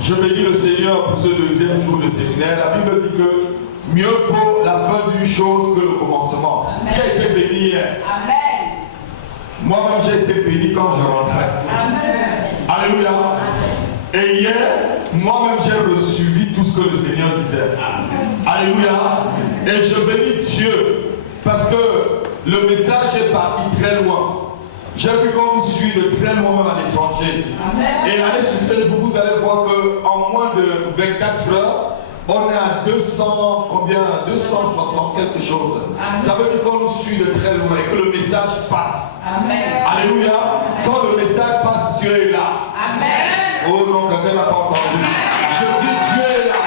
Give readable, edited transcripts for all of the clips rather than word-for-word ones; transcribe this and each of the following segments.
Je bénis le Seigneur pour ce deuxième jour de séminaire. La Bible dit que mieux vaut la fin d'une chose que le commencement. Qui a été béni hier? Amen. Moi-même j'ai été béni quand je rentrais. Amen. Alléluia. Et hier, moi-même j'ai reçu tout ce que le Seigneur disait. Amen. Alléluia. Et je bénis Dieu parce que le message est parti très loin. J'ai vu qu'on nous suit de très loin, même à l'étranger. Et allez sur Facebook, vous allez voir qu'en moins de 24 heures, on est à 200, combien? 260 quelque chose. Amen. Ça veut dire qu'on nous suit de très loin et que le message passe. Amen. Alléluia. Quand le message passe, Dieu est là. Amen. Oh non, quelqu'un n'a pas entendu. Je dis Dieu est là.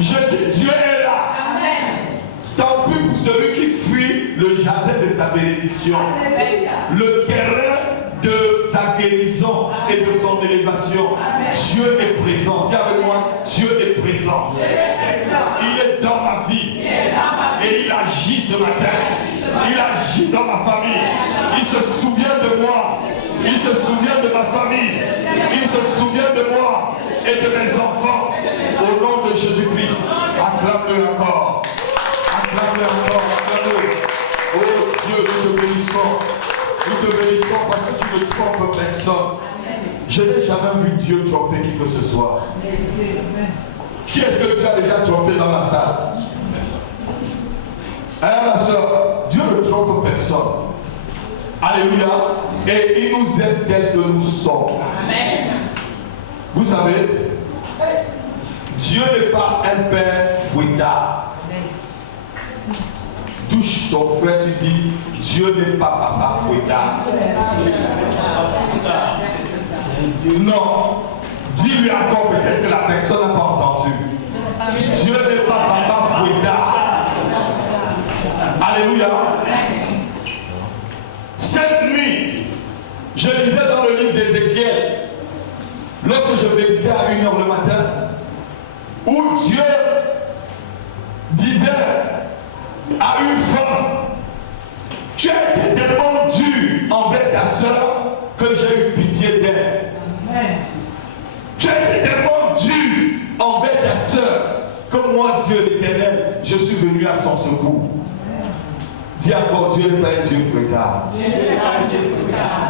Je dis Dieu est là. Amen. Tant pis pour celui qui fuit le jardin de sa bénédiction, le terrain de sa guérison et de son élévation. Amen. Dieu est présent. Dis avec moi, Dieu est présent. Il est dans ma vie et il agit ce matin. Il agit dans ma famille. Il se souvient de moi. Il se souvient de ma famille. Il se souvient de moi et de mes enfants. Au nom de Jésus-Christ, acclame-le encore. Acclame-le encore. Acclame-le. Oh Dieu, nous te bénissons. Nous te bénissons parce que tu ne trompes personne. Je n'ai jamais vu Dieu tromper qui que ce soit. Qui est-ce que tu as déjà trompé dans la salle? Hein, ma soeur? Dieu ne trompe personne. Alléluia. Et il nous aime tel que nous sommes. Amen. Vous savez, Dieu n'est pas un père fouettard. Touche ton frère, tu dis, Dieu n'est pas papa fouettard. Non. Dis-lui encore, peut-être que la personne n'a pas entendu. Dieu n'est pas papa fouettard. Alléluia. Cette nuit, je lisais dans le livre d'Ézéchiel, lorsque je méditais à 1h le matin, où Dieu disait à une femme, tu as été tellement dur envers ta soeur que j'ai eu pitié d'elle. Tu as été tellement dur envers ta soeur que moi, Dieu l'Éternel, je suis venu à son secours. Dis encore, Dieu n'est pas un Dieu fouettard.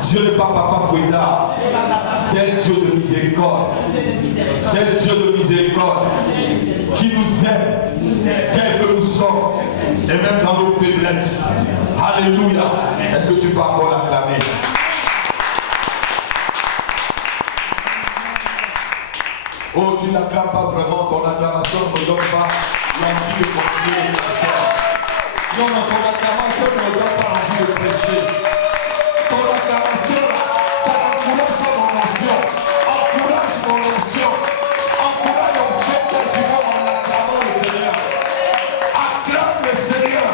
Dieu n'est pas papa fouettard. C'est un Dieu de miséricorde. C'est un Dieu de miséricorde qui nous aime tel que nous sommes et même dans nos faiblesses. Alléluia. Est-ce que tu peux encore l'acclamer? Oh, tu n'acclames pas vraiment. Ton acclamation ne donne pas l'envie de continuer l'histoire. Non, non, ton acclamation ne me donne pas envie de prêcher. Ton acclamation, ça encourage pas mon onction. Encourage mon onction. Encourage l'onction quasiment en acclamant le Seigneur. Acclame le Seigneur.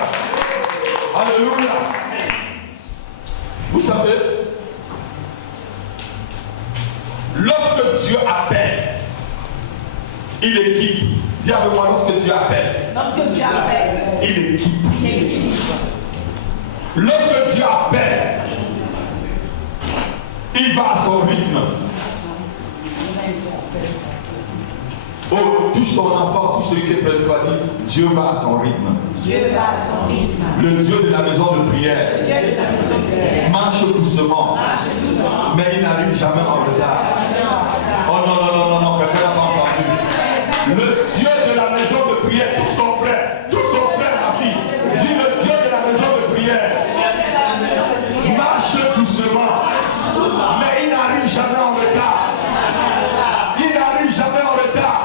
Alléluia. Vous savez, lorsque Dieu appelle, il équipe. Dis avec moi, lorsque Dieu appelle. Lorsque Dieu appelle. Il équipe. Lorsque Dieu appelle, il va à son rythme. Oh, touche ton enfant, touche celui qui est près de toi, dit Dieu va à son rythme. Dieu va à son rythme. Le Dieu de la maison de prière marche doucement, mais il n'arrive jamais en retard. Oh non, non, non, non, non, quelqu'un n'a pas entendu. Le Dieu de la maison de prière, touche ton frère, ma fille. Dis le Dieu de la maison de prière marche doucement, mais il n'arrive jamais en retard. Il n'arrive jamais en retard.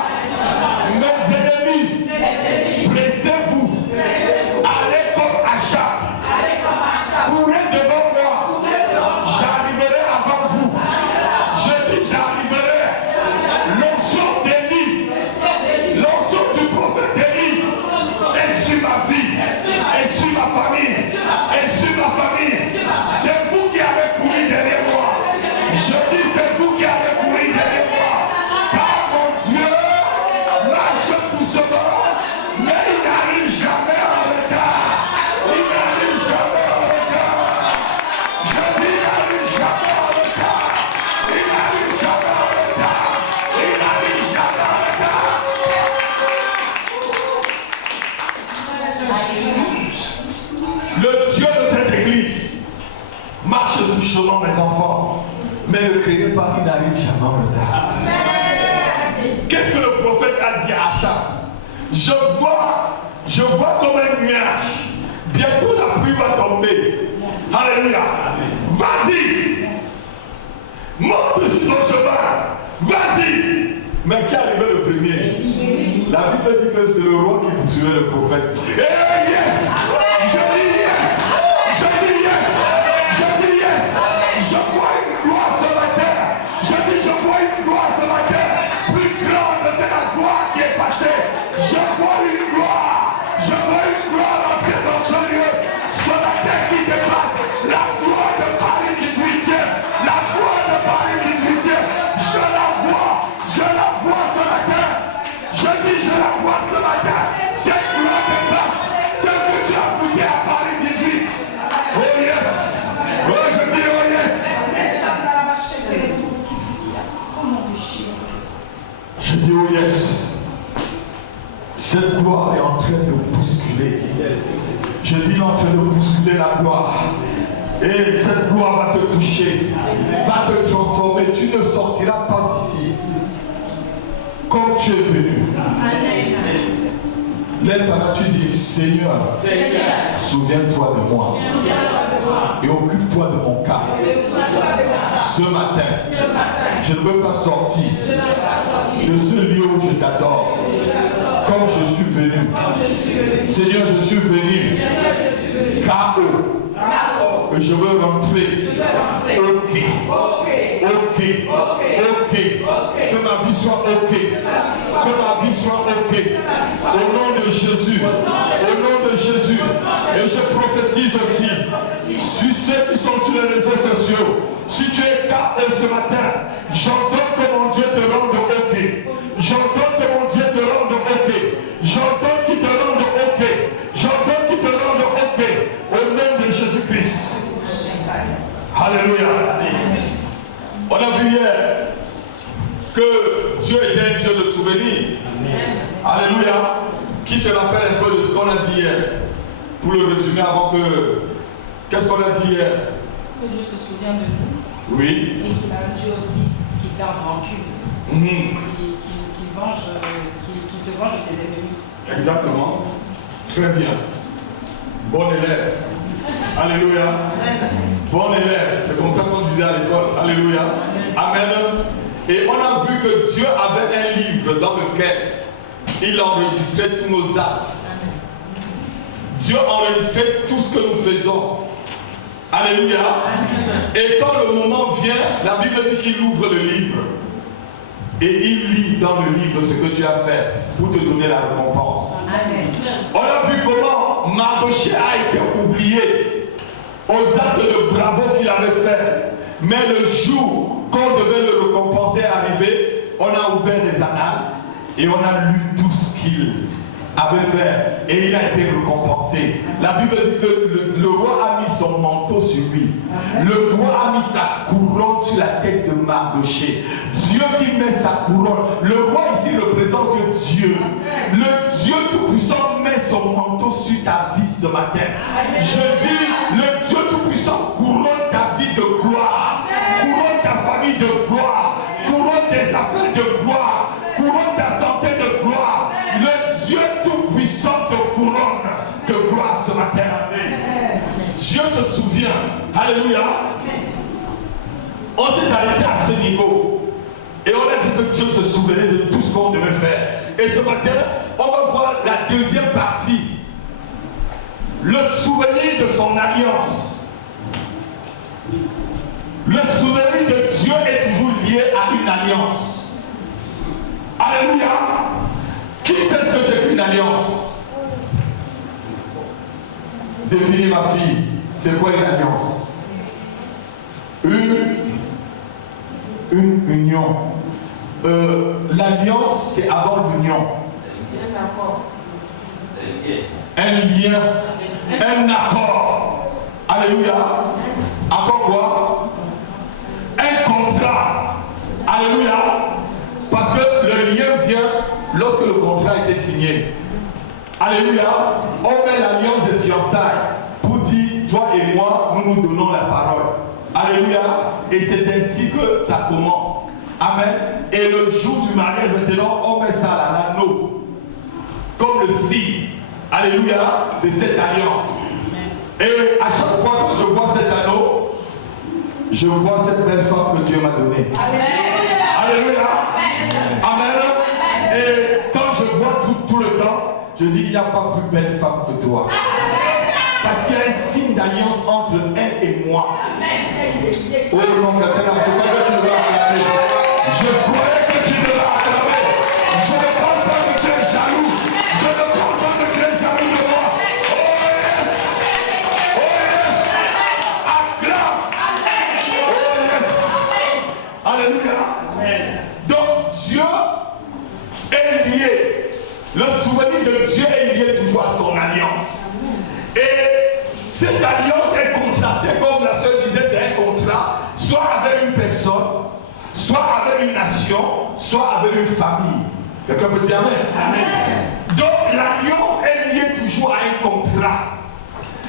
Mes ennemis, pressez-vous, allez comme Achab, courez devant moi, j'arriverai avant vous. Je dis j'arriverai. L'onction d'Élie, l'onction du prophète Élie est sur ma vie, est sur ma famille, est sur ma famille. C'est vous qui allez courir derrière moi. Je dis c'est vous qui allez courir derrière moi. Car mon Dieu marche doucement, mais il n'arrive jamais en retard. Il n'arrive jamais en retard. Je dis il n'arrive jamais en retard. Il n'arrive jamais en retard. Il n'arrive jamais en retard. Le Dieu de cette église marche doucement, mes enfants, mais ne craignez pas, il n'arrive jamais en retard. Qu'est-ce que le prophète a dit à Achab? Je vois comme un nuage. Bientôt la pluie va tomber. Alléluia. Vas-y. Monte sur ton cheval. Vas-y. Mais qui est arrivé le premier? La Bible dit que c'est le roi qui poursuivait le prophète. Eh yes! Je dis yes! Je dis yes! Je dis yes! Je vois une gloire ce matin. Je dis je vois une gloire ce matin. Plus grande que la gloire qui est passée. Je vois une gloire. Je vois une gloire entrer dans ce lieu. Ce matin qui dépasse la gloire de Paris 18e. La gloire de Paris 18e. Je la vois ce matin. Je dis je la vois ce matin. Cette gloire dépasse celle que tu as goûté à Paris 18. Oh yes. Oh je dis oh yes. Je dis oh yes. Cette gloire est en train de bousculer. Je dis elle est en train de bousculer la gloire. Et cette gloire va te toucher, va te transformer. Tu ne sortiras pas d'ici comme tu es venu. Lève ta main, tu dis Seigneur, souviens-toi de moi et occupe-toi de mon cas. Ce matin, je ne peux pas sortir de ce lieu où je t'adore comme je suis venu. Seigneur, je suis venu KO. Et je veux rentrer. Ok. Que ma vie soit ok. Que ma vie soit ok. Au nom de Jésus. Au nom de Jésus. Et je prophétise aussi sur ceux qui sont sur les réseaux sociaux. Si tu es KO ce matin, j'entends que mon Dieu te rende ok. J'entends que mon Dieu te rende ok. J'entends qu'il te rende ok. J'entends qu'il te rende ok. Au nom de Jésus-Christ. Alléluia. On a vu hier que Dieu était un Dieu de souvenirs. Alléluia. Qui se rappelle un peu de ce qu'on a dit hier? Pour le résumer avant que... Qu'est-ce qu'on a dit hier? Que Dieu se souvient de nous. Oui. Et qu'il a un Dieu aussi qui garde rancune. Qui se venge de ses ennemis. Exactement. Très bien. Bon élève. Alléluia. Bon élève. C'est comme ça qu'on disait à l'école. Alléluia. Amen. Et on a vu que Dieu avait un livre dans lequel il enregistrait tous nos actes. Dieu enregistrait tout ce que nous faisons. Alléluia. Et quand le moment vient, la Bible dit qu'il ouvre le livre. Et il lit dans le livre ce que tu as fait pour te donner la récompense. Amen. On a vu comment Mardochée a été oublié aux actes de bravo qu'il avait fait. Mais le jour qu'on devait le récompenser est arrivé, on a ouvert les annales et on a lu tout ce qu'il avait fait et il a été récompensé. La Bible dit que le roi a mis son manteau sur lui. Le roi a mis sa couronne sur la tête de Mardochée. Dieu qui met sa couronne. Le roi ici représente Dieu. Dieu. Le Dieu Tout-Puissant met son manteau sur ta vie ce matin. Je dis, le Dieu Tout-Puissant couronne ta vie de gloire, couronne ta famille de gloire, couronne tes affaires de gloire, couronne ta santé de gloire. Le Dieu Tout-Puissant te couronne de gloire ce matin. Dieu se souvient. Alléluia. On s'est arrêté à ce niveau. Et on a dit que Dieu se souvenait de tout ce qu'on devait faire. Et ce matin, on va voir la deuxième partie. Le souvenir de son alliance. Le souvenir de Dieu est toujours lié à une alliance. Alléluia. Qui sait ce que c'est qu'une alliance? Définis ma fille. C'est quoi une alliance? Une union. L'alliance, c'est avant l'union. Un lien, un accord. Alléluia. Accord quoi? Un contrat. Alléluia. Parce que le lien vient lorsque le contrat a été signé. Alléluia. On met l'alliance de fiançailles pour dire, toi et moi, nous nous donnons la parole. Alléluia. Et c'est ainsi que ça commence. Amen. Et le jour du mariage, maintenant, on met ça à l'anneau. Comme le signe. Alléluia. De cette alliance. Et à chaque fois que je vois cet anneau, je vois cette belle femme que Dieu m'a donnée. Alléluia. Amen. Et quand je vois tout le temps, je dis, il n'y a pas plus belle femme que toi. Parce qu'il y a un signe d'alliance entre elle et moi. Oh non, quelqu'un a dit que tu devras acclamer. Je croyais que tu devras acclamer. Je ne pense pas que tu es jaloux. Je ne pense pas que tu es jaloux de moi. Oh yes. Oh yes. Acclame. Oh yes. Alléluia. Donc Dieu est lié. Le souvenir de Dieu est lié toujours à son alliance. Et cette alliance est contractée, comme la sœur disait, c'est un contrat, soit avec une personne, soit avec une nation, soit avec une famille. Quelqu'un peut dire amen? Amen. Donc l'alliance est liée toujours à un contrat.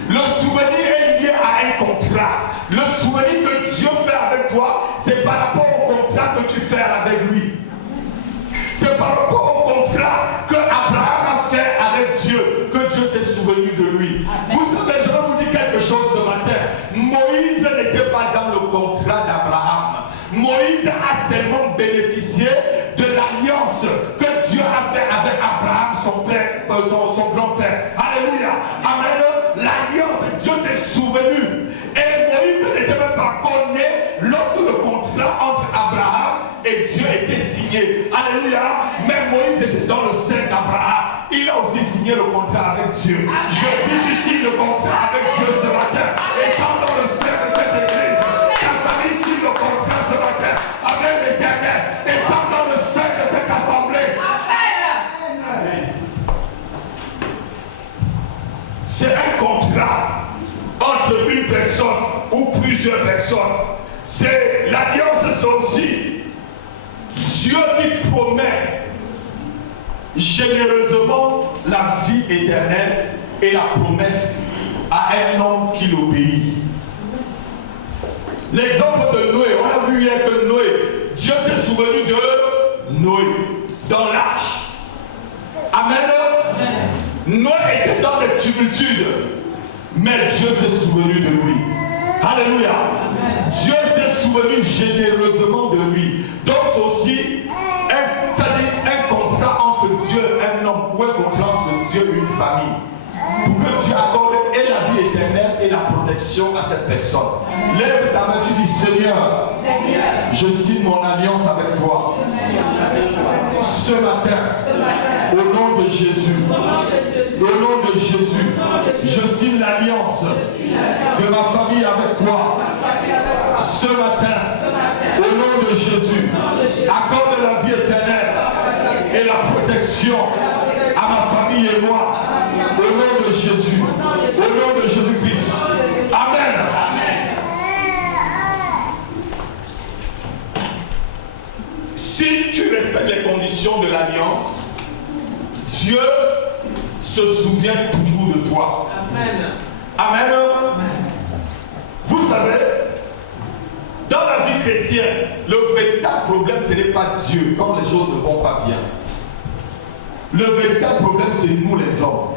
Le souvenir est lié à un contrat. Le souvenir que Dieu fait avec toi, c'est par rapport au contrat que tu fais avec lui. C'est par rapport au contrat que Abraham a fait avec Dieu, que Dieu s'est souvenu de lui. Amen. Vous savez, je vais vous dire quelque chose ce matin. Moïse n'était pas dans le contrat d'Abraham. Moïse a seulement bénéficié de l'alliance que Dieu a fait avec Abraham, son père, son grand-père. Alléluia. Amen. L'alliance, Dieu s'est souvenu. Et Moïse n'était même pas connu lorsque le contrat entre Abraham et Dieu était signé. Alléluia. Mais Moïse était dans le sein d'Abraham. Il a aussi signé le contrat avec Dieu. Je dis tu signes le contrat avec Dieu ce matin. Et quand dans le sein de cette église, ta famille signe le contrat ce matin avec l'Éternel. Et quand dans le sein de cette assemblée. Amen. C'est un contrat entre une personne ou plusieurs personnes. C'est l'alliance, c'est aussi Dieu qui promet généreusement la vie éternelle et la promesse à un homme qui l'obéit. L'exemple de Noé, on a vu hier que Noé, Dieu s'est souvenu de Noé dans l'arche. Amen. Amen. Noé était dans des tumultudes, mais Dieu s'est souvenu de lui. Alléluia. Amen. Dieu s'est souvenu généreusement de lui. Donc c'est aussi un contrat entre Dieu et un homme, ou un contrat entre Dieu et une famille. Pour que Dieu accorde et la vie éternelle et la protection à cette personne. Lève ta main, tu dis Seigneur, je signe mon alliance avec toi. Ce matin, au nom de Jésus, au nom de Jésus, je signe l'alliance de ma famille avec toi. Ce matin, au nom de Jésus, accorde la vie éternelle et la protection à ma famille et moi. Au nom de Jésus, au nom de Jésus-Christ. Amen. Si tu respectes les conditions de l'alliance, Dieu se souvient toujours de toi. Amen. Amen. Vous savez, dans la vie chrétienne, le véritable problème, ce n'est pas Dieu quand les choses ne vont pas bien. Le véritable problème, c'est nous les hommes.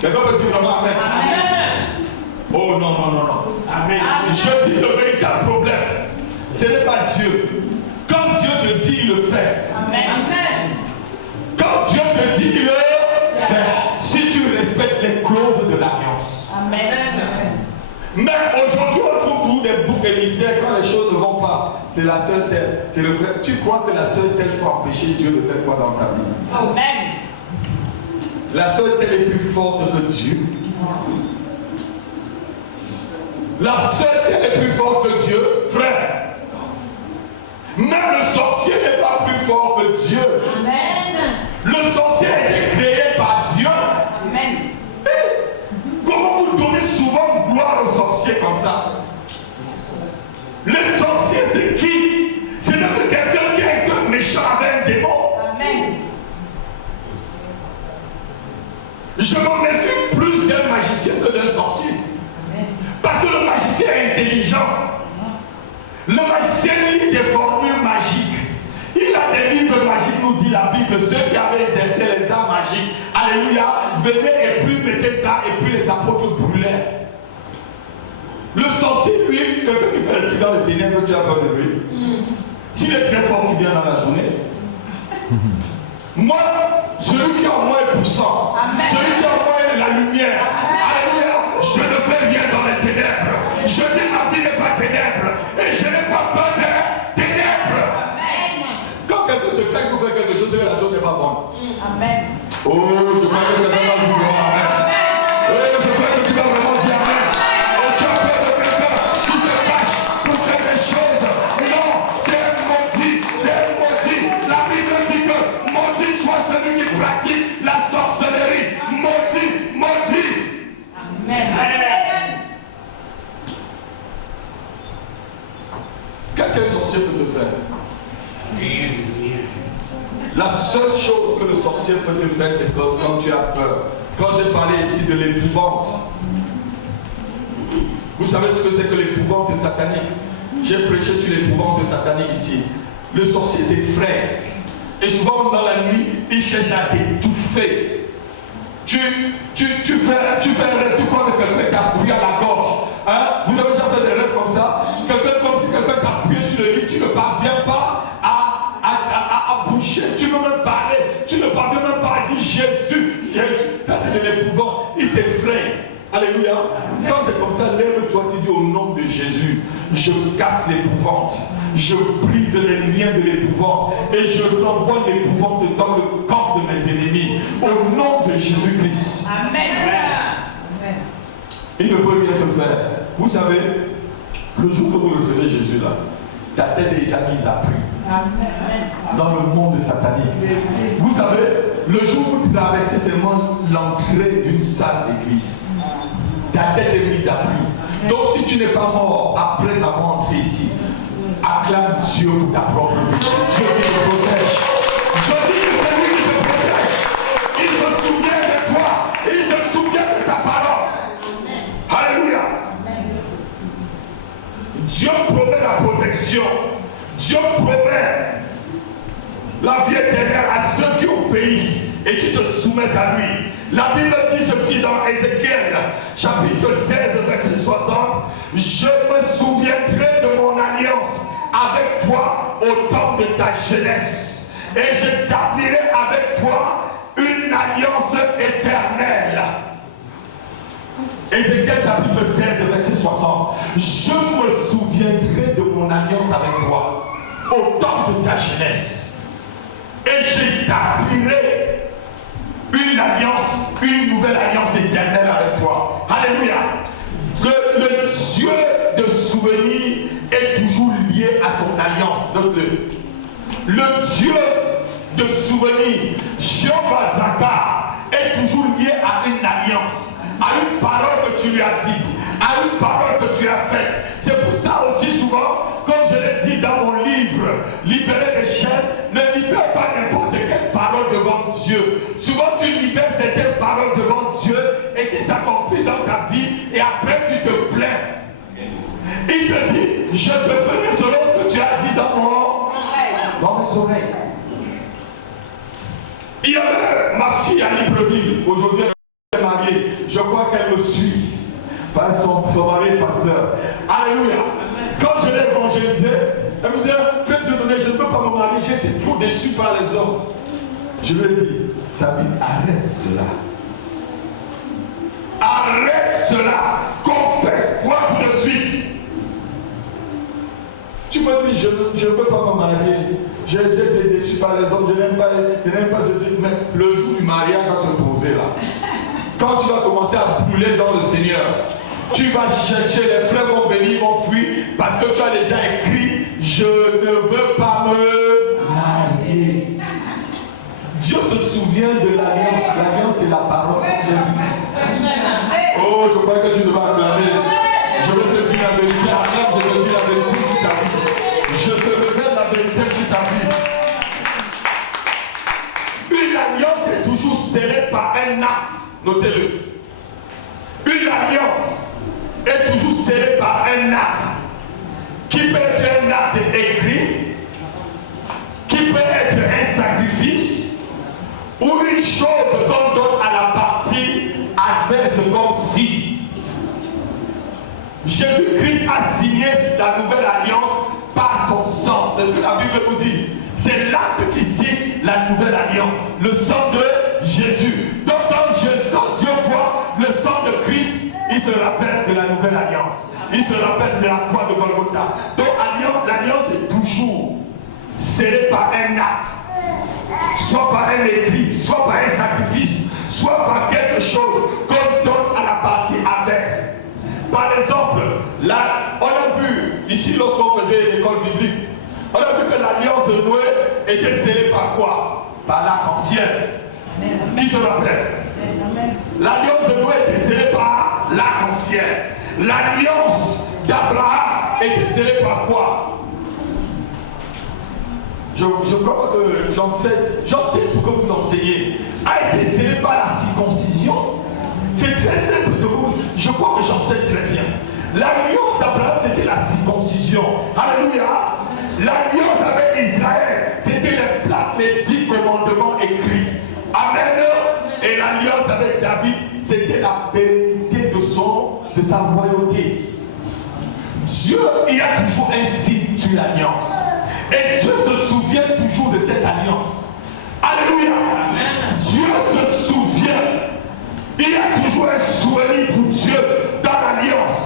Quelqu'un peut dire vraiment Amen. Amen. Oh non, non, non, non. Amen. Je dis le véritable problème, ce n'est pas Dieu. Quand Dieu te dit, il le fait. Amen. Quand Dieu te dit, il le fait. Si tu respectes les clauses de l'alliance. Amen. Mais aujourd'hui, on trouve toujours des boucs émissaires quand les choses ne vont pas. C'est la seule telle. C'est le frère. Tu crois que la seule telle peut empêcher Dieu de faire quoi dans ta vie? Amen. La seule telle est plus forte que Dieu. La seule telle est plus forte que Dieu, frère. Même le sorcier n'est pas plus fort que Dieu. Amen. Le sorcier a été créé par Dieu. Amen. Comment vous donnez souvent gloire aux sorciers comme ça? Les sorciers, c'est qui? C'est même quelqu'un qui est un cœur méchant avec un démon. Amen. Je me méfie plus d'un magicien que d'un sorcier. Parce que le magicien est intelligent. Le magicien lit des formules magiques. Il a des livres magiques, nous dit la Bible. Ceux qui avaient exercé les arts magiques, alléluia, venaient et puis mettaient ça et puis les apôtres brûlaient. Le sorcier, lui, quelqu'un qui fait le truc dans les ténèbres, tu as peur de lui. S'il est très fort, il vient dans la journée. Moi, celui qui en moi est puissant, celui qui en moi est la lumière, alléluia, je ne fais rien dans les ténèbres. Je dis ma vie n'est pas ténèbres et je n'ai pas peur des ténèbres. Quand quelqu'un se fait pour faire quelque chose, la chose n'est pas bonne. Amen. Oh, je crois que quelqu'un va dire Amen. Oh, je crois que tu vas vraiment dire Amen. Oh, tu as peur de quelqu'un qui se fâche pour faire des choses. Non, c'est un maudit, c'est un maudit. La Bible dit que maudit soit celui qui pratique la sorcellerie. Maudit, maudit. Amen. Qu'est-ce qu'un sorcier peut te faire? La seule chose que le sorcier peut te faire, c'est quand tu as peur. Quand j'ai parlé ici de l'épouvante, vous savez ce que c'est que l'épouvante satanique? J'ai prêché sur l'épouvante satanique ici. Le sorcier t'effraie. Et souvent dans la nuit, il cherche à t'étouffer. Tu fais un rêve, tu crois que quelqu'un t'appuie à la gorge. Hein? Vous avez déjà fait des rêves comme ça? Quelqu'un comme si quelqu'un t'appuie sur le lit, tu ne parviens pas à bouger, tu ne peux même parler, tu ne parviens même pas à dire Jésus, Jésus. Ça c'est de l'épouvant, il t'effraie. Alléluia. Quand c'est comme ça, lève-toi, tu dis au nom de Jésus, je casse l'épouvante, je brise les liens de l'épouvante et je renvoie l'épouvante dans le corps de mes ennemis. Au nom de Jésus-Christ. Amen. Il ne peut rien te faire. Vous savez, le jour que vous recevez Jésus là, ta tête est déjà mise à prix. Dans le monde satanique. Vous savez, le jour où vous traversez seulement l'entrée d'une salle d'église, ta tête est mise à prix. Donc si tu n'es pas mort après avoir entré ici, acclame Dieu pour ta propre vie. Dieu qui te protège. Je dis que c'est lui qui te protège. Il se souvient de toi. Il se souvient de sa parole. Alléluia. Dieu promet la protection. Dieu promet la vie éternelle à ceux qui obéissent et qui se soumettent à lui. La Bible dit ceci dans Ézéchiel, chapitre 16, verset 60. Je me souviendrai de mon alliance avec toi au temps de ta jeunesse, et j'établirai avec toi une alliance éternelle. Ézéchiel chapitre 16, verset 60. Je me souviendrai de mon alliance avec toi au temps de ta jeunesse, et j'établirai une alliance, une nouvelle alliance éternelle avec toi. Alléluia. Le Dieu de souvenir est toujours lié à son alliance. Le Dieu de souvenir, Jéhovah Zakar, est toujours lié à une alliance, à une parole que tu lui as dite, à une parole que tu as faite. C'est pour ça aussi souvent, comme je l'ai dit dans mon livre, Libérer les chaînes, ne libère pas n'importe quelle parole devant Dieu. Souvent tu libères certaines paroles devant Dieu et qui s'accomplissent dans ta vie et après tu te plains. Il te dit, je te ferai selon ce que tu as dit dans mes oreilles. Il y avait ma fille à Libreville, aujourd'hui elle est mariée, je crois qu'elle me suit. Son mari est pasteur. Alléluia. Quand je l'ai évangélisé, elle me disait, frère Dieu donné, je ne peux pas me marier, j'ai été trop déçu par les hommes. Je lui ai dit, Sabine, arrête cela. Arrête cela. Confesse-toi tout de suite. Tu me dis, je ne peux pas me marier. J'ai été déçu par les hommes, je n'aime pas ceci. Mais le jour du mariage va se poser là. Quand tu vas commencer à brûler dans le Seigneur, tu vas chercher, les frères vont venir, vont fuir, parce que tu as déjà écrit, je ne veux pas me marier. Dieu se souvient de l'alliance. L'alliance, c'est la parole. Oh, je crois que tu devras acclamer. Je veux te dire la vérité. Alliance, je te dis la vérité sur ta vie. Je te révèle la vérité sur ta vie. Une alliance est toujours scellée par un acte. Notez-le. Une alliance est toujours scellée par un acte. Qui peut être un acte écrit, qui peut être un sacrifice, ou une chose qu'on donne à la partie adverse comme si. Jésus-Christ a signé la nouvelle alliance par son sang. C'est ce que la Bible nous dit. C'est l'acte qui signe la nouvelle alliance. Le sang de Jésus. Donc quand Dieu voit le sang de Christ, il se rappelle de la nouvelle alliance. Il se rappelle de la croix de Golgotha. Donc l'alliance est toujours scellée par un acte. Soit par un écrit, soit par un sacrifice, soit par quelque chose qu'on donne à la partie adverse. Par exemple, là, on a vu, ici lorsqu'on faisait l'école biblique, on a vu que l'alliance de Noé était scellée par quoi? Par l'arc-en-ciel. Qui se rappelle? L'alliance de Noé était scellée par l'arc-en-ciel. L'alliance d'Abraham était scellée par quoi? Je crois pas que j'enseigne pour que vous enseigniez. A été scellé par la circoncision. C'est très simple de vous. Je crois que j'enseigne très bien. L'alliance d'Abraham, c'était la circoncision. Alléluia. L'alliance avec Israël, c'était les 10 commandements écrits. Amen. Et l'alliance avec David, c'était la pérennité de sa royauté. Dieu, il y a toujours un signe sur l'alliance. Et Dieu se souvient toujours de cette alliance. Alléluia. Amen. Dieu se souvient. Il y a toujours un souvenir pour Dieu dans l'alliance.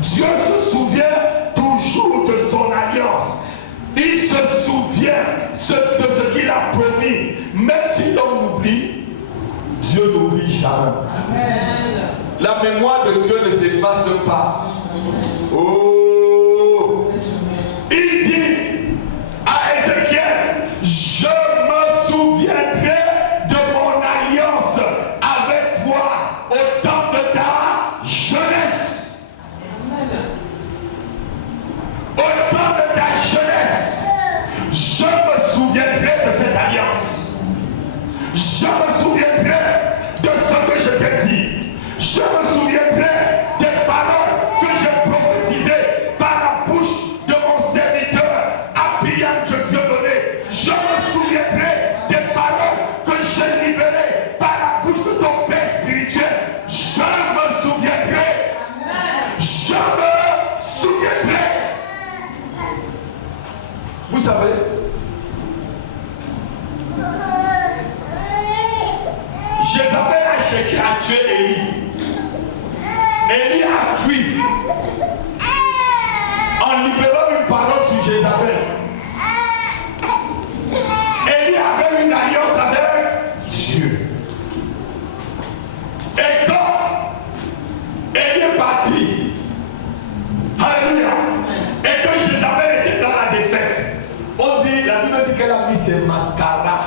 Dieu se souvient toujours de son alliance. Il se souvient de ce qu'il a promis. Même si l'homme oublie, Dieu n'oublie jamais. Amen. La mémoire de Dieu ne s'efface pas. Oh, il dit à Ézéchiel, je me souviendrai de mon alliance avec toi au temps de ta jeunesse. Au temps de ta jeunesse, je me souviendrai de cette alliance. Je me souviendrai de ce que je t'ai dit. Je me souviendrai des paroles que j'ai prophétisées par la bouche de mon serviteur, Abiam de Dieu donné. Je me souviendrai des paroles que j'ai libérées par la bouche de ton Père spirituel. Je me souviendrai. Je me souviendrai. Vous savez, Jézabel a cherché à tuer Élie. Élie a fui en libérant une parole sur Jézabel. Élie avait une alliance avec Dieu. Et quand Élie est parti, alléluia, et que Jézabel était dans la défaite, on dit, la Bible dit qu'elle a mis ses mascaras.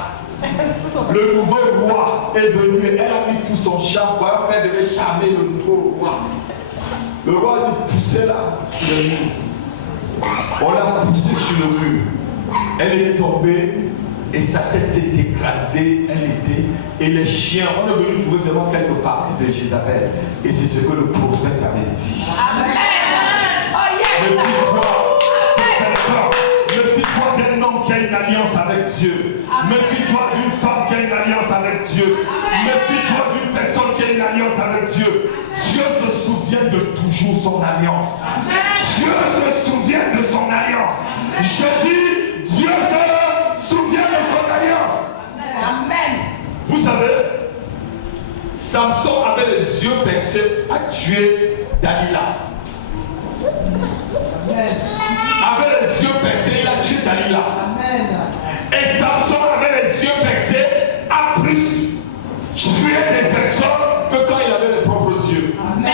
Le nouveau roi est venu, elle a mis tout son charme pour elle devait charmer le nouveau roi. Le roi a dit poussez-la sur le mur. On l'a poussée sur le mur. Elle est tombée et sa tête s'est écrasée un été. Et les chiens, on est venu trouver seulement quelques parties de Jézabel. Et c'est ce que le prophète avait dit. Amen. Oh yes. Méfie-toi d'un homme qui a une alliance avec Dieu. Méfie-toi d'une femme qui a une alliance avec Dieu. Méfie-toi d'une personne qui a une alliance avec Dieu. Dieu se souvient de toujours son alliance. Dieu se souvient de son alliance. Je dis, Dieu se souvient de son alliance. Amen. Vous savez, Samson avait les yeux percés à tuer Dalila. Avait les yeux percés, il a tué Dalila. Et Samson avait les yeux percés à plus tuer des personnes que quand il avait les propres yeux. Amen.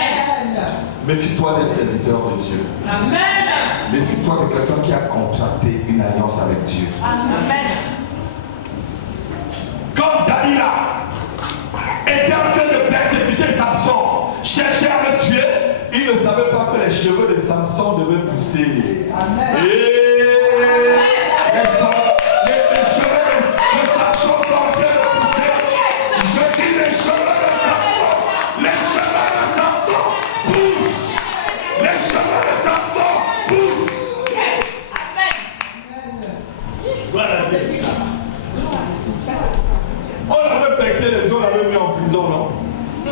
Méfie-toi des serviteurs de Dieu. Amen. Méfie-toi de quelqu'un qui a contracté une alliance avec Dieu. Amen. Quand Dalila était en train de persécuter Samson, cherchait à le tuer, il ne savait pas que les cheveux de Samson devaient pousser. Amen. Les cheveux de Samson sont en train de pousser. Je dis les cheveux de Samson. Les cheveux de Samson poussent. Les cheveux de Samson poussent. Voilà. On avait percé les os, on l'avait mis en prison, non?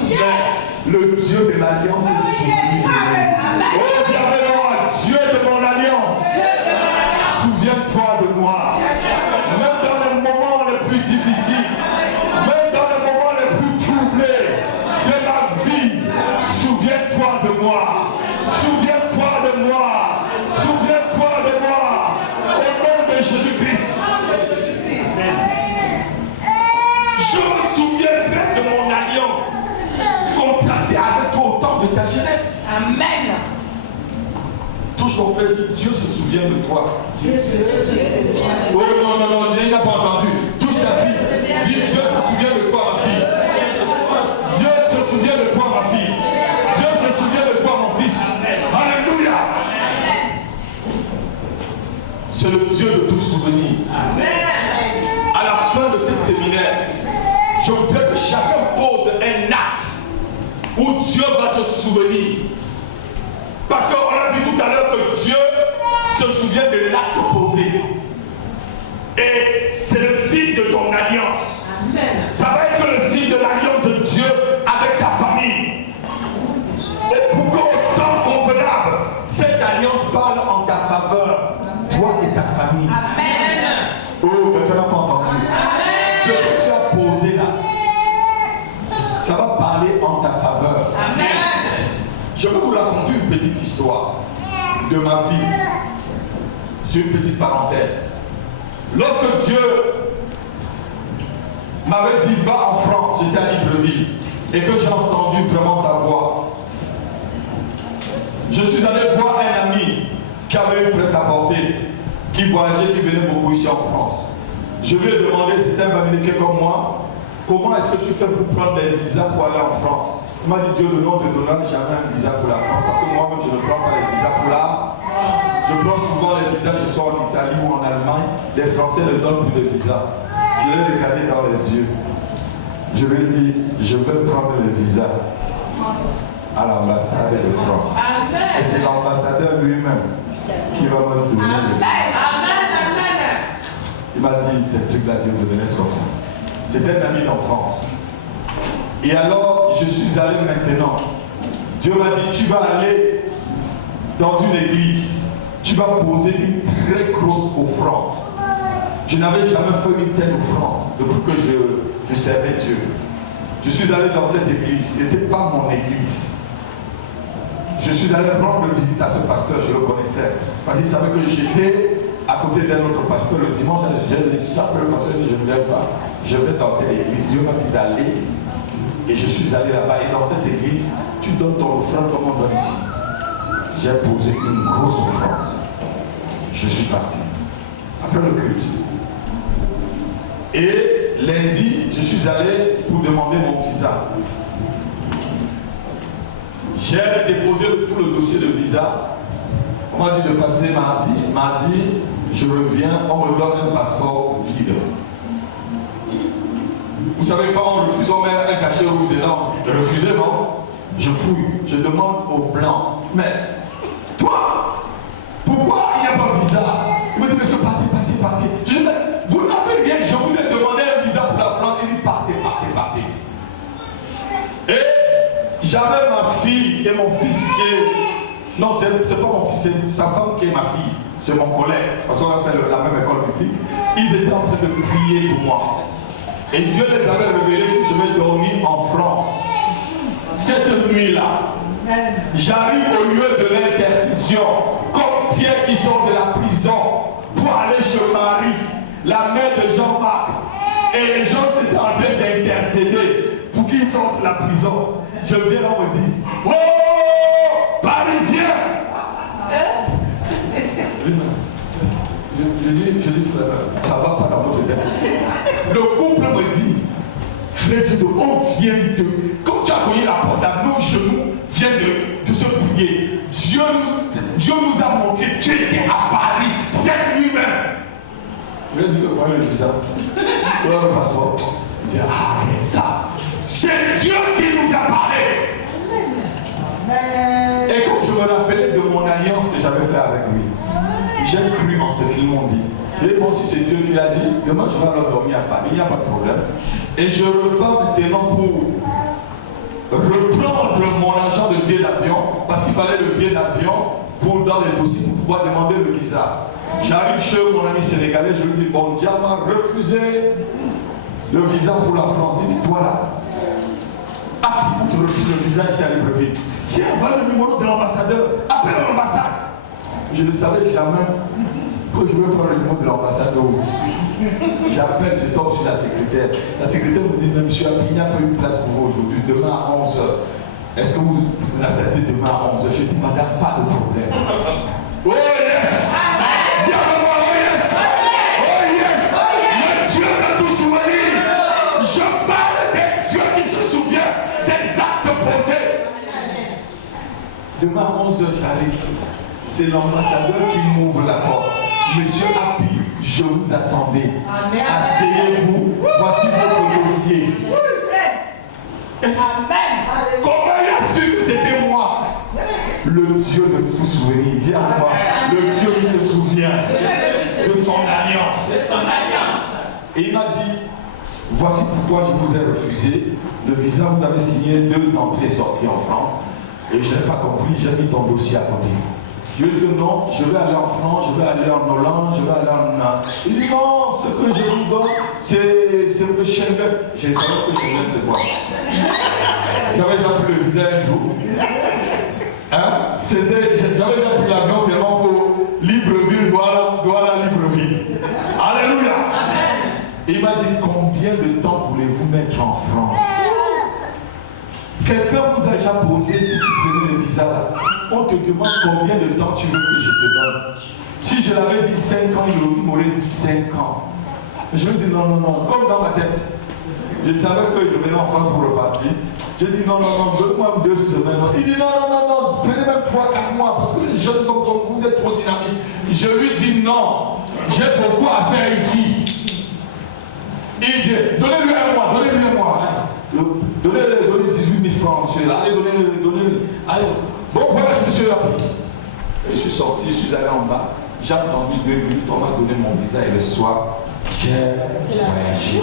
Yes. Le Dieu de l'alliance est souvenu. Oh, dis avec moi, Dieu de mon alliance. Souviens-toi de moi. Même dans les moments les plus difficiles, même dans les moments les plus troublés de ma vie, souviens-toi de moi. Souviens-toi de moi. Souviens-toi de moi. Au nom de Jésus-Christ. Je me souviendrai de mon alliance contractée avec toi au temps de ta jeunesse. Amen. Touche ton frère, dit Dieu se souvient de toi. Oh non, non, non, il n'a pas entendu. Touche ta fille. Dis Dieu se souvient de toi, ma fille. Dieu se souvient de toi, ma fille. Dieu se souvient de toi, mon fils. Alléluia. C'est le Dieu de tout souvenir. À la fin de ce séminaire, je voudrais que chacun pose un acte où Dieu va se souvenir. Parce qu'on a vu tout à l'heure que Dieu se souvient de l'acte posé. Et c'est le signe de ton alliance. Amen. Ça va être le signe de l'alliance de Dieu avec ta famille. Et pour qu'autant convenable, cette alliance parle en ta faveur, toi et ta famille. Amen. Oh, quelqu'un n'a pas entendu. Ce que tu as posé là, ça va parler en ta faveur. Amen. Je vais vous raconter une petite histoire de ma vie. C'est une petite parenthèse. Lorsque Dieu m'avait dit va en France, j'étais à Libreville, et que j'ai entendu vraiment sa voix, je suis allé voir un ami qui avait une prêt-à-porter, qui voyageait, qui venait beaucoup ici en France. Je lui ai demandé, c'était un Américain comme moi, comment est-ce que tu fais pour prendre des visas pour aller en France? Il m'a dit, Dieu, le nom de donnera jamais un visa pour la France, parce que moi-même je ne prends pas les visas pour là. Je prends souvent les visas, je suis en Italie ou en Allemagne, les Français ne donnent plus de visas. Je l'ai regardé dans les yeux. Je lui ai dit, je vais prendre les visas à l'ambassade de France. Amen. Et c'est l'ambassadeur lui-même qui va me donner les visas. Amen. Il m'a dit, des trucs là, Dieu me laisse comme ça. C'était un ami d'enfance. Et alors, je suis allé maintenant. Dieu m'a dit, tu vas aller dans une église. Tu vas poser une très grosse offrande. Je n'avais jamais fait une telle offrande depuis que je servais Dieu. Je suis allé dans cette église. Ce n'était pas mon église. Je suis allé rendre visite à ce pasteur, je le connaissais. Parce qu'il savait que j'étais à côté d'un autre pasteur. Le dimanche, j'ai laissé le pasteur et je ne viens pas. Je vais dans telle église. Dieu m'a dit d'aller. Et je suis allé là-bas. Et dans cette église, tu donnes ton offrande comme on donne ici. J'ai posé une grosse offrande. Je suis parti. Après le culte. Et lundi, je suis allé pour demander mon visa. J'ai déposé tout le dossier de visa. On m'a dit de passer mardi. Mardi, je reviens, on me donne un passeport vide. Vous savez, quand on refuse, on met un cachet rouge dedans. Refusez, non? Je fouille, je demande au blanc. Mais, toi, pourquoi il n'y a pas de visa? Il me dit, monsieur, partez. Je dis, mais vous n'avez rien, je vous ai demandé un visa pour la France. Il dit, partez. Et j'avais ma fille et mon fils qui est... Non, c'est pas mon fils, c'est sa femme qui est ma fille. C'est mon collègue, parce qu'on a fait la même école publique. Ils étaient en train de prier pour moi. Et Dieu les avait révélé que je vais dormir en France. Cette nuit-là, j'arrive au lieu de l'intercession, comme Pierre qui sort de la prison pour aller chez Marie, la mère de Jean-Marc. Et les gens étaient en train d'intercéder pour qu'ils sortent de la prison. Je viens, on me dit, oh, Parisien! Je dis, frère, ça va pas dans votre tête. Le couple me dit, frère, on vient de... Quand tu as connu la porte, nos genoux viennent de se plier. Dieu nous a montré, tu étais à Paris cette nuit même. Je lui ai dit, voilà le visa. Voilà le passeport. Il dit, arrête ça. C'est Dieu qui nous a parlé. Et quand je me rappelais de mon alliance que j'avais fait avec lui, j'ai cru en ce qu'ils m'ont dit. Et bon, si c'est Dieu qui l'a dit, demain je vais alors dormir à Paris, il n'y a pas de problème. Et je repars maintenant pour reprendre mon argent de billet d'avion, parce qu'il fallait le billet d'avion pour dans les dossiers pour pouvoir demander le visa. J'arrive chez mon ami sénégalais, je lui dis, bon, Dieu m'a refusé le visa pour la France. Il dit, toi là, tu refuses le visa ici à Libreville. Tiens, voilà le numéro de l'ambassadeur, appelle l'ambassade. Je ne savais jamais que je vais prendre le numéro de l'ambassadeur. J'appelle, je tombe sur la secrétaire. La secrétaire me dit, mais monsieur Abi, il n'y a pas une place pour vous aujourd'hui, demain à 11h. Est-ce que vous acceptez demain à 11h? Je dis, madame, pas de problème. Oh yes! Dis avec moi, oh yes! Oh yes! Le Dieu de tout souvenir. Je parle des dieux qui se souviennent des actes posés. Demain à 11h, j'arrive. C'est l'ambassadeur qui m'ouvre la porte. Monsieur Happy, je vous attendais. Asseyez-vous. Voici votre dossier. Amen. Comment il a su que c'était moi? Le Dieu de tout souvenir. Dis à moi. Le Dieu qui se souvient de son alliance. Et il m'a dit, voici pourquoi je vous ai refusé le visa. Vous avez signé 2 entrées et sorties en France. Et je n'ai pas compris, j'ai mis ton dossier à côté. Je lui ai dit non, je vais aller en France, je vais aller en Hollande, je vais aller en... Il dit non, ce que je vous donne, c'est le Schengen. J'ai dit que Schengen c'est quoi? J'avais déjà pris le visa un jour. Hein? J'avais déjà pris l'avion seulement pour Libreville, Douala, Libreville. Alléluia. Amen. Il m'a dit combien de temps voulez-vous mettre en France? Quelqu'un vous a déjà posé pour que tu prennes le visa là. On te demande combien de temps tu veux que je te donne. Si je l'avais dit 5 ans, il m'aurait dit 5 ans. Je lui ai dit non, comme dans ma tête. Je savais que je venais en France pour repartir. J'ai dit non, donne-moi 2 semaines. Il dit non, prenez même 3-4 mois parce que les jeunes sont comme vous, êtes trop dynamiques. Je lui dis non, j'ai beaucoup à faire ici. Il dit, donnez-lui un mois. Donnez 18 000 francs, monsieur. Allez, donnez-le. Allez, bon voyage, monsieur. Et je suis sorti, je suis allé en bas. J'ai attendu 2 minutes, on m'a donné mon visa et le soir, j'ai voyagé.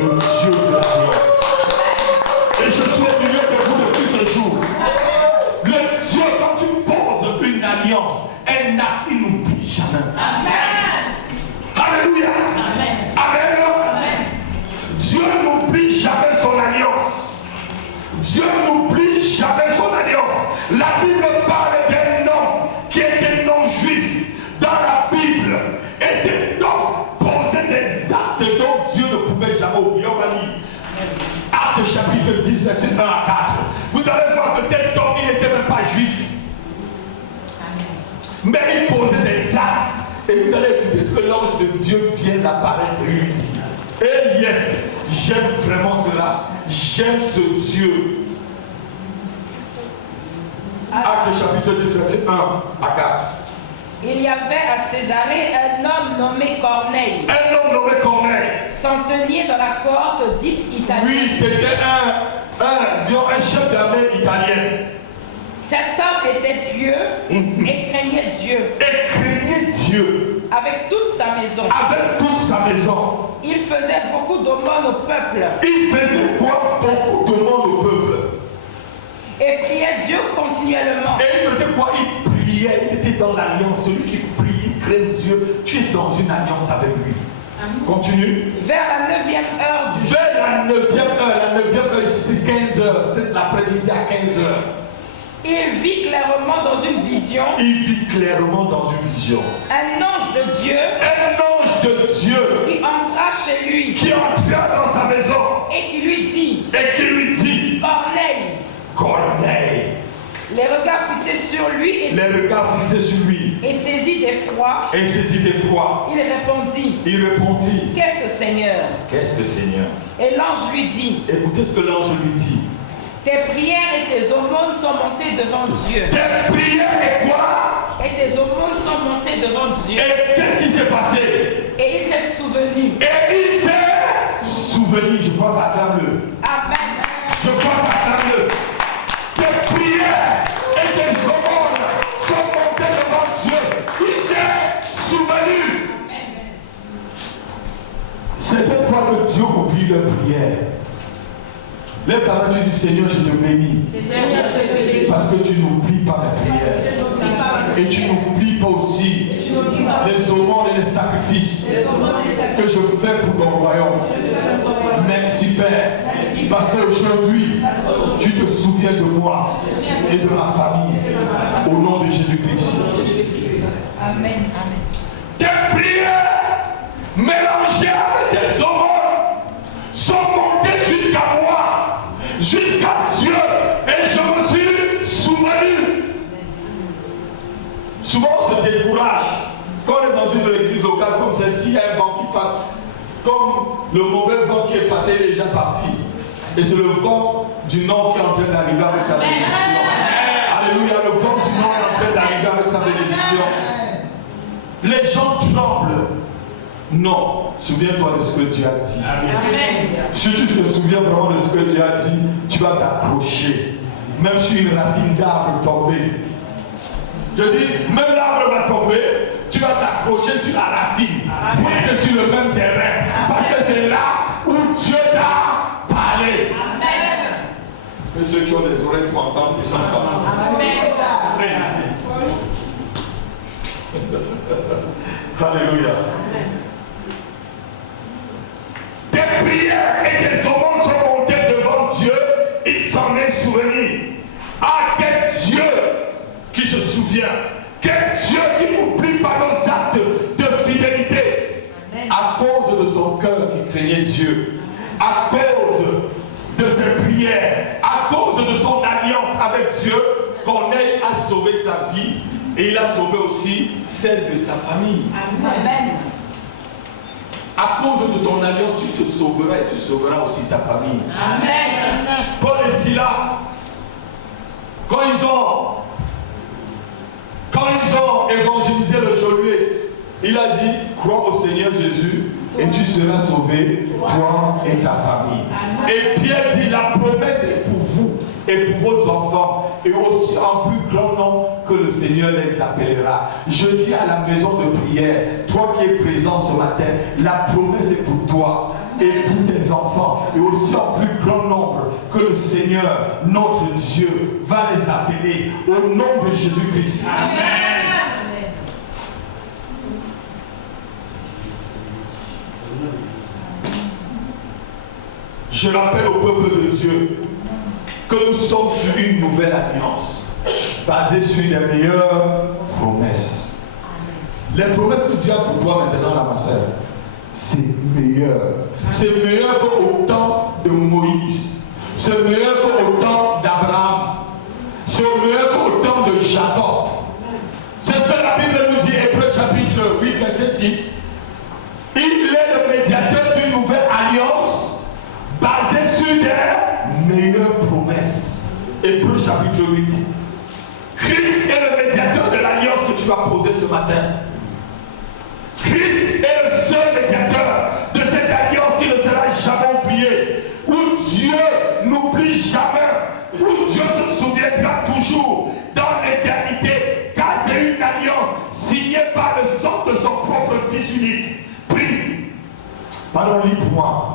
Le Dieu de l'alliance. Et je suis au milieu de vous depuis ce jour. Le Dieu, quand tu poses une alliance, un acte, il n'oublie jamais. Amen. Alléluia. Amen. Dieu n'oublie jamais son alliance. Dieu n'oublie jamais son alliance. La Bible parle d'un homme qui était non-juif dans la Bible. Et cet homme posait des actes dont Dieu ne pouvait jamais oublier. On va lire Actes chapitre 10, verset 1 à 4. Vous allez voir que cet homme, il n'était même pas juif. Mais il posait des actes. Et vous allez écouter ce que l'ange de Dieu vient d'apparaître et lui dit. Et yes, j'aime vraiment cela. J'aime ce Dieu. Actes chapitre 10, verset 1 à 4. Il y avait à Césarée un homme nommé Corneille. Un homme nommé Corneille. Centenier dans la cohorte dite italien. Oui, c'était un chef d'armée italien. Cet homme était pieux et craignait Dieu. Et craignait Dieu. Avec toute sa maison. Avec toute sa maison. Il faisait beaucoup d'aumônes au peuple. Il faisait quoi? Beaucoup d'aumônes au peuple. Et priait Dieu continuellement. Et il faisait quoi? Il priait. Il était dans l'alliance. Celui qui prie, il craint Dieu. Tu es dans une alliance avec lui. Continue. Vers la 9e heure du jour. Vers la 9e heure. La 9e heure ici, c'est 15 heures. C'est l'après-midi à 15 heures. Il vit clairement dans une vision. Il vit clairement dans une vision. Un ange de Dieu. Un ange de Dieu. Qui entra chez lui. Qui entra dans sa maison. Et qui lui dit. Et qui lui dit. Corneille. Corneille. Les regards fixés sur lui. Les regards fixés sur lui. Et saisi d'effroi. Et saisi d'effroi. Il répondit. Il répondit. Qu'est-ce, Seigneur? Qu'est-ce que Seigneur? Et l'ange lui dit. Écoutez ce que l'ange lui dit. Tes prières et tes aumônes sont montées devant Dieu. Tes prières et quoi? Et tes aumônes sont montées devant Dieu. Et qu'est-ce qui s'est passé? Et il s'est souvenu. Et il s'est souvenu. Je crois qu'attends-le. Amen. Je crois qu'attends-le. Tes prières et tes aumônes sont montées devant Dieu. Il s'est souvenu. C'est une fois que Dieu oublie leurs prières. Lève ta main, tu dis Seigneur, je te bénis. Parce que tu n'oublies pas mes prières. Et tu n'oublies pas aussi les aumônes et les sacrifices que je fais pour ton royaume. Merci Père. Parce qu'aujourd'hui, tu te souviens de moi et de ma famille. Au nom de Jésus-Christ. Amen. Tes prières mélangées avec tes aumônes sont montées jusqu'à moi, jusqu'à Dieu, et je me suis souvenu. Souvent on se décourage quand on est dans une église locale comme celle-ci, il y a un vent qui passe, comme le mauvais vent qui est passé, il est déjà parti. Et c'est le vent du nord qui est en train d'arriver avec sa bénédiction. Alléluia, le vent du nord est en train d'arriver avec sa bénédiction. Les gens tremblent. Non, souviens-toi de ce que Dieu a dit. Amen. Si tu te souviens vraiment de ce que Dieu a dit, tu vas t'accrocher. Même sur une racine d'arbre tombée. Je dis, même l'arbre va tomber, tu vas t'accrocher sur la racine. Pour être sur le même terrain. Parce que c'est là où Dieu t'a parlé. Amen. Mais ceux qui ont des oreilles pour entendre, ils s'entendent. Amen. Alléluia. Tes prières et tes aumônes sont montées devant Dieu, il s'en est souvenu. Ah, quel Dieu qui se souvient, quel Dieu qui n'oublie pas nos actes de fidélité. Amen. À cause de son cœur qui craignait Dieu, à cause de ses prières, à cause de son alliance avec Dieu, Corneille a sauvé sa vie et il a sauvé aussi celle de sa famille. Amen. À cause de ton alliance, tu te sauveras et tu sauveras aussi ta famille. Amen. Paul et Silas, quand ils ont évangélisé le geôlier, il a dit, crois au Seigneur Jésus et tu seras sauvé, toi et ta famille. Amen. Et Pierre dit, la promesse est pour vous et pour vos enfants et aussi en plus grand nombre que le Seigneur les appellera. Je dis à la maison de prière, toi qui es présent ce matin, la promesse est pour toi et pour tes enfants et aussi en plus grand nombre que le Seigneur, notre Dieu, va les appeler au nom de Jésus-Christ. Amen. Je rappelle au peuple de Dieu que nous sommes sur une nouvelle alliance basée sur les meilleures promesses. Les promesses que Dieu a pour toi maintenant, là, ma frère, c'est meilleur. C'est meilleur qu'au temps de Moïse. C'est meilleur qu'au temps d'Abraham. C'est meilleur qu'au temps de Jacob. C'est ce que la Bible nous dit, Hébreux chapitre 8, verset 6. Il est le médiateur d'une nouvelle alliance basée sur des meilleures promesses. Hébreux chapitre 8. Christ est le médiateur de l'alliance que tu vas poser ce matin. Christ est le seul médiateur de cette alliance qui ne sera jamais oubliée. Où Pardon, lis pour moi,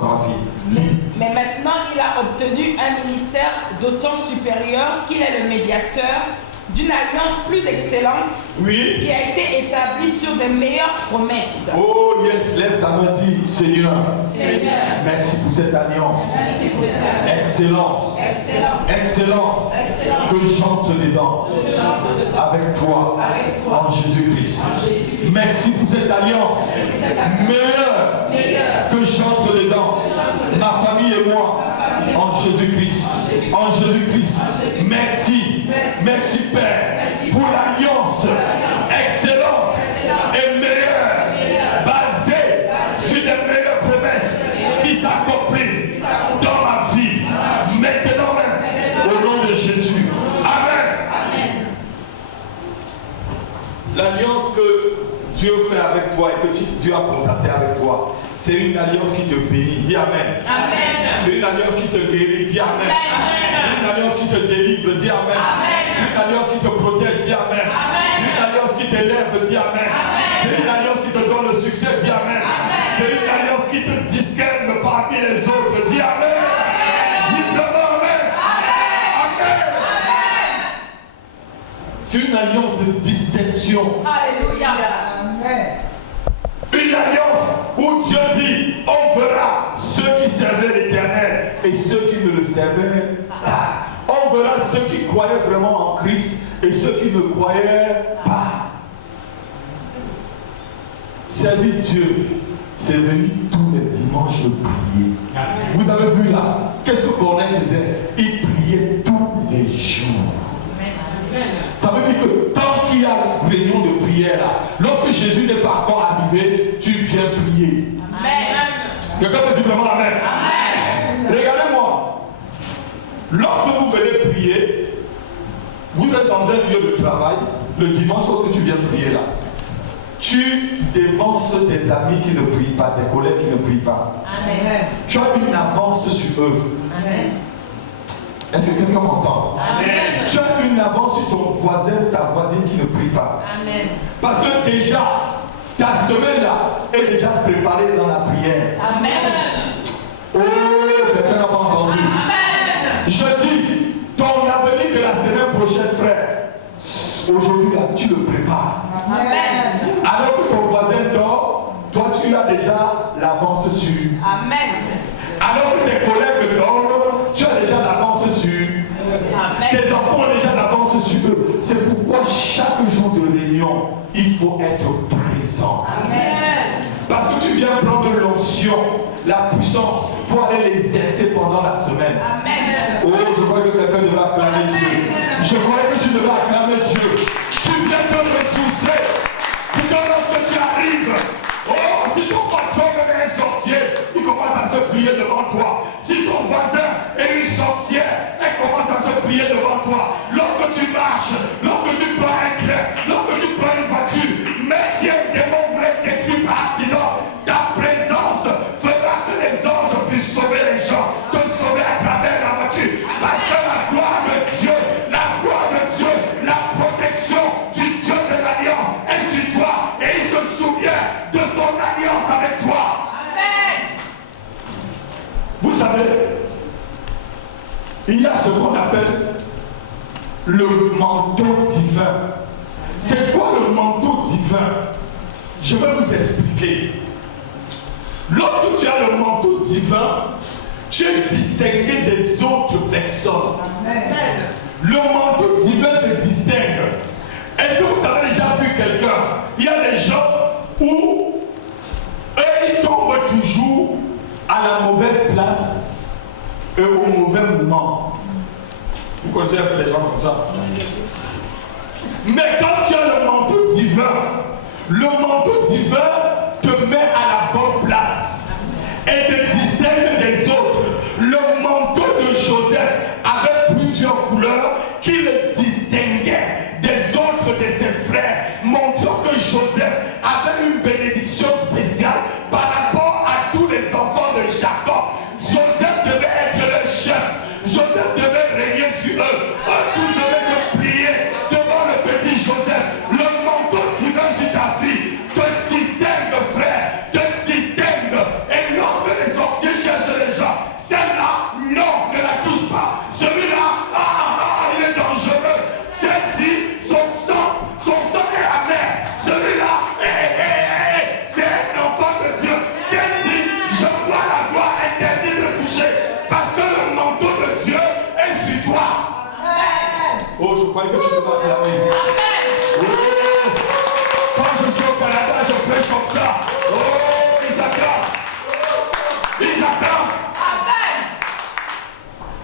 ma fille. Lis. Mais maintenant, il a obtenu un ministère d'autant supérieur qu'il est le médiateur d'une alliance plus excellente Oui. qui a été établie sur de meilleures promesses. Oh yes, lève ta main, dis Seigneur. Seigneur, Merci pour cette alliance. merci pour cette alliance. Excellente. Excellente. Excellente. Que j'entre dedans. Avec toi. En Jésus-Christ. Merci pour cette alliance. Meilleure. Que j'entre dedans. Ma famille et moi. En Jésus-Christ. En Jésus-Christ. Merci. Merci Père. Pour l'alliance excellente et meilleure. Basée sur les meilleures promesses qui s'accomplissent dans ma vie. Maintenant même. Au nom de Jésus. Amen. L'alliance que Dieu fait avec toi et que Dieu a contacté avec toi, c'est une alliance qui te bénit. Dis Amen. C'est une alliance qui te guérit. Dis Amen. C'est une alliance qui te délivre. Dis Amen. C'est une alliance qui te protège. Dis Amen. C'est une alliance qui t'élève. Dis Amen. C'est une alliance qui te donne le succès. Dis Amen. C'est une alliance qui te distingue parmi les autres. Dis Amen. Dis vraiment Amen. Amen. C'est une alliance de distinction. Alléluia. Une alliance où Dieu dit, on verra ceux qui servaient l'Éternel et ceux qui ne le servaient pas. On verra ceux qui croyaient vraiment en Christ et ceux qui ne croyaient pas. Servir Dieu, c'est venir tous les dimanches prier. Vous avez vu là, qu'est-ce que Corneille faisait? Il priait tous les jours. Ça veut dire que tant qu'il y a une réunion de prière là, lorsque Jésus n'est pas encore arrivé, tu viens prier. Amen. Quelqu'un peut dire vraiment Amen. Regardez-moi. Lorsque vous venez prier, vous êtes dans un lieu de travail, le dimanche lorsque tu viens prier là, tu dévances tes amis qui ne prient pas, tes collègues qui ne prient pas. Amen. Tu as une avance sur eux. Amen. Est-ce que quelqu'un m'entend? Amen. Tu as une avance sur ton voisin, ta voisine qui ne prie pas. Amen. Parce que déjà, ta semaine là est déjà préparée dans la prière. Amen. Oh, quelqu'un n'a pas entendu. Amen. Je dis, ton avenir de la semaine prochaine, frère, aujourd'hui là, tu le prépares. Amen. Alors que ton voisin dort, toi tu as déjà l'avance sur. Amen. Alors que tes collègues dorment, tu as déjà l'avance sur. Amen. Tes enfants ont déjà l'avance sur eux. C'est pourquoi chaque jour de réunion, il faut être présent. Amen. Parce que tu viens prendre l'onction, la puissance pour aller l'exercer pendant la semaine. Amen. Oh, je croyais que quelqu'un devait acclamer Dieu. Je croyais que tu devais acclamer Dieu. Tu viens te ressourcer. Puis lorsque tu arrives, oh, si ton patron est un sorcier, il commence à se plier devant toi. Si ton voisin est une sorcière, elle commence à se plier devant toi. Lorsque tu marches, lorsque tu prends un train, lorsque tu prends une voiture, même si un démon voulait t'écrire par accident, ta présence fera que les anges puissent sauver les gens, te sauver à travers la voiture. Parce que la gloire de Dieu, la protection du Dieu de l'Alliance est sur toi et il se souvient de son alliance avec toi. Amen. Vous savez, il y a ce qu'on appelle le manteau divin. C'est quoi le manteau divin? Je vais vous expliquer. Lorsque tu as le manteau divin, tu es distingué des autres personnes. Amen. Le manteau divin te distingue. Est-ce que vous avez déjà vu quelqu'un? Il y a des gens où eux, ils tombent toujours à la mauvaise place et au mauvais moment. Vous connaissez un peu les gens comme ça? Mais quand tu as le manteau divin te met à la bonne place et te distingue des autres. Le manteau de Joseph avait plusieurs couleurs qui le distinguaient des autres de ses frères, montrant que Joseph avait une bénédiction spéciale par rapport à tous les enfants de Jacob. Joseph devait être le chef. Joseph devait régner sur eux. Eux tous devaient se plier devant le petit Joseph. Le manteau divin sur ta vie te distingue voyez que tu peux acclamer. Oh, quand je suis au Canada, je prêche comme ça. Oh, ils acclament. Ils acclament.